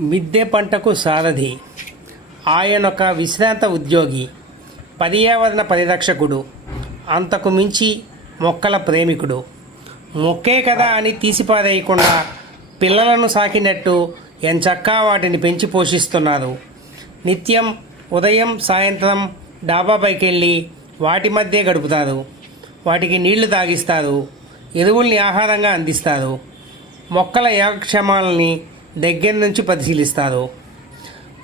మిద్దె పంటకు సారథి ఆయనొక విశ్రాంత ఉద్యోగి పర్యావరణ పరిరక్షకుడు అంతకు మించి మొక్కల ప్రేమికుడు. మొక్కే కదా అని తీసిపారేయకుండా పిల్లలను సాకినట్టు ఎంచక్కా వాటిని పెంచి పోషిస్తున్నారు. నిత్యం ఉదయం సాయంత్రం డాబాపైకి వెళ్ళి వాటి మధ్య గడుపుతారు. వాటికి నీళ్ళు తాగిస్తారు. ఎరువుల్ని ఆహారంగా అందిస్తారు. మొక్కల యోగక్షేమాలని దగ్గర నుంచి పరిశీలిస్తారు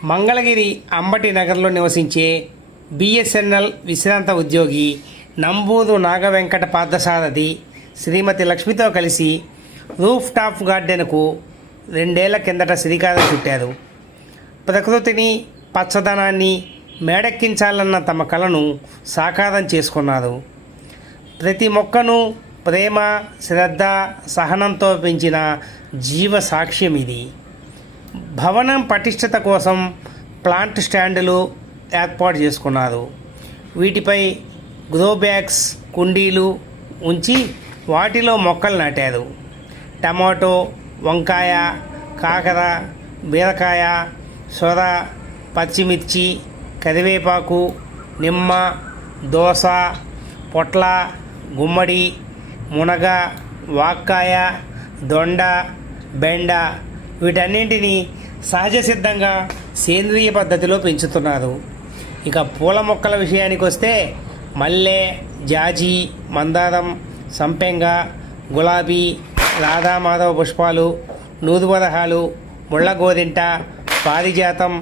మంగళగిరి అంబటి నగర్లో నివసించే బిఎస్ఎన్ఎల్ విశ్రాంత ఉద్యోగి నంబూరు నాగవెంకట పార్థసారథి శ్రీమతి లక్ష్మితో కలిసి రూఫ్ టాప్ గార్డెన్కు రెండేళ్ళ కిందట శ్రీకారం చుట్టారు. ప్రకృతిని పచ్చదనాన్ని మేడెక్కించాలన్న తమ కలను సాకారం చేసుకున్నారు. ప్రతి మొక్కను ప్రేమ శ్రద్ధ సహనంతో పెంచిన జీవ సాక్ష్యం ఇది భవనం పటిష్టత కోసం ప్లాంట్ స్టాండ్లు ఏర్పాటు చేసుకున్నారు. వీటిపై గ్రో బ్యాగ్స్ కుండీలు ఉంచి వాటిలో మొక్కలు నాటారు. టమాటో వంకాయ కాకర బీరకాయ సొర పచ్చిమిర్చి కరివేపాకు నిమ్మ దోస పొట్ల గుమ్మడి మునగ వాక్కాయ దొండ బెండ వీటన్నింటినీ సహజ సిద్ధంగా సేంద్రియ పద్ధతిలో పెంచుతున్నారు. ఇక పూల మొక్కల విషయానికి వస్తే మల్లె జాజి మందారం సంపెంగ గులాబీ రాధామాధవ పుష్పాలు నూదువరహాలు ముళ్ళ గోరింట పారిజాతం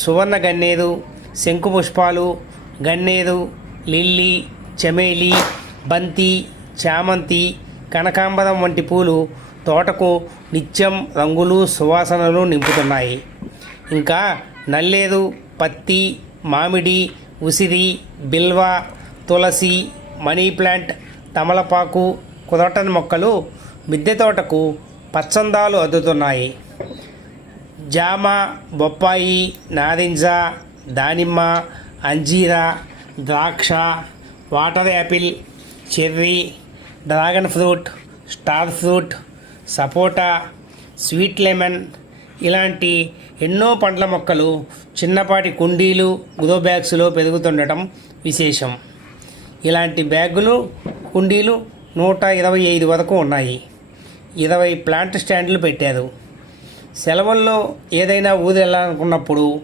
సువర్ణ గన్నేరు శంకు పుష్పాలు గన్నేరు లిల్లీ చమేలి బంతి చామంతి కనకాంబరం వంటి పూలు తోటకు నిత్యం రంగులు సువాసనలు నింపుతున్నాయి. ఇంకా నల్లేరు పత్తి మామిడి ఉసిరి బిల్వ తులసి మనీ ప్లాంట్ తమలపాకు కుదటన్ మొక్కలు మిద్దె తోటకు పచ్చందాలు అద్దుతున్నాయి. జామ బొప్పాయి నారింజ దానిమ్మ అంజీరా ద్రాక్ష water apple cherry dragon fruit star fruit sapota sweet lemon ఇలాంటి ఎన్నో పండ్ల మొక్కలు చిన్నపాటి కుండీలు గ్రో బ్యాగ్స్లో పెరుగుతుండటం విశేషం. ఇలాంటి బ్యాగులు కుండీలు నూట ఇరవై ఐదు వరకు ఉన్నాయి. ఇరవై ప్లాంట్ స్టాండ్లు పెట్టారు. సెలవుల్లో ఏదైనా ఊరు వెళ్ళాలనుకున్నప్పుడు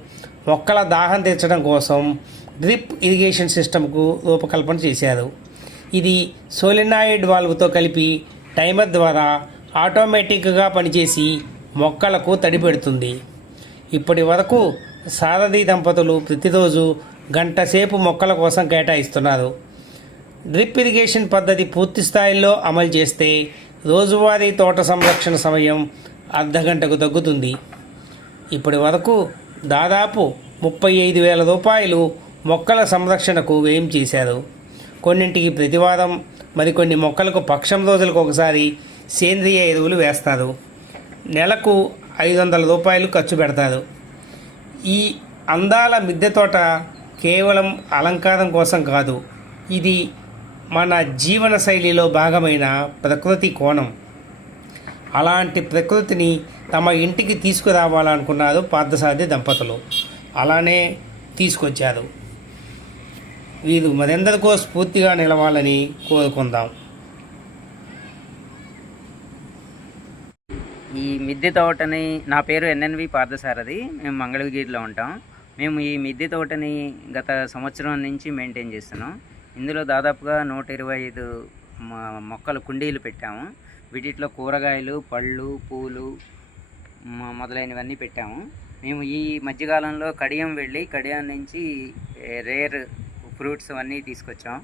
మొక్కల దాహం తీర్చడం కోసం డ్రిప్ ఇరిగేషన్ సిస్టమ్కు రూపకల్పన చేశారు. ఇది సోలినాయిడ్ వాల్వ్తో కలిపి టైమర్ ద్వారా ఆటోమేటిక్గా పనిచేసి మొక్కలకు తడి పెడుతుంది. ఇప్పటి వరకు సారథి దంపతులు ప్రతిరోజు గంట సేపు మొక్కల కోసం కేటాయిస్తున్నారు. డ్రిప్ ఇరిగేషన్ పద్ధతి పూర్తి స్థాయిలో అమలు చేస్తే రోజువారీ తోట సంరక్షణ సమయం అర్ధగంటకు తగ్గుతుంది. ఇప్పటి వరకు దాదాపు ముప్పై ఐదు వేల రూపాయలు మొక్కల సంరక్షణకు వ్యయం చేశారు. కొన్నింటికి ప్రతివారం మరికొన్ని మొక్కలకు పక్షం రోజులకు ఒకసారి సేంద్రియ ఎరువులు వేస్తారు. నెలకు ఐదు వందల రూపాయలు ఖర్చు పెడతారు. ఈ అందాల మిద్దె తోట కేవలం అలంకారం కోసం కాదు ఇది మన జీవన శైలిలో భాగమైన ప్రకృతి కోణం. అలాంటి ప్రకృతిని తమ ఇంటికి తీసుకురావాలనుకున్నారు పార్థసారథి దంపతులు. అలానే తీసుకొచ్చారు. వీరు మరెందరికో స్ఫూర్తిగా నిలవాలని కోరుకుందాం. ఈ మిద్దె తోటని నా పేరు ఎన్ఎన్వి పార్థసారథి. మేము మంగళగిరిలో ఉంటాం. మేము ఈ మిద్దె తోటని గత సంవత్సరం నుంచి మెయింటైన్ చేస్తున్నాం. ఇందులో దాదాపుగా నూట ఇరవై ఐదు మొక్కలు కుండీలు పెట్టాము. వీటిలో కూరగాయలు పళ్ళు పూలు మొదలైనవన్నీ పెట్టాము. మేము ఈ మధ్యకాలంలో కడియం వెళ్ళి కడియం నుంచి రేర్ ఫ్రూట్స్ అన్నీ తీసుకొచ్చాం.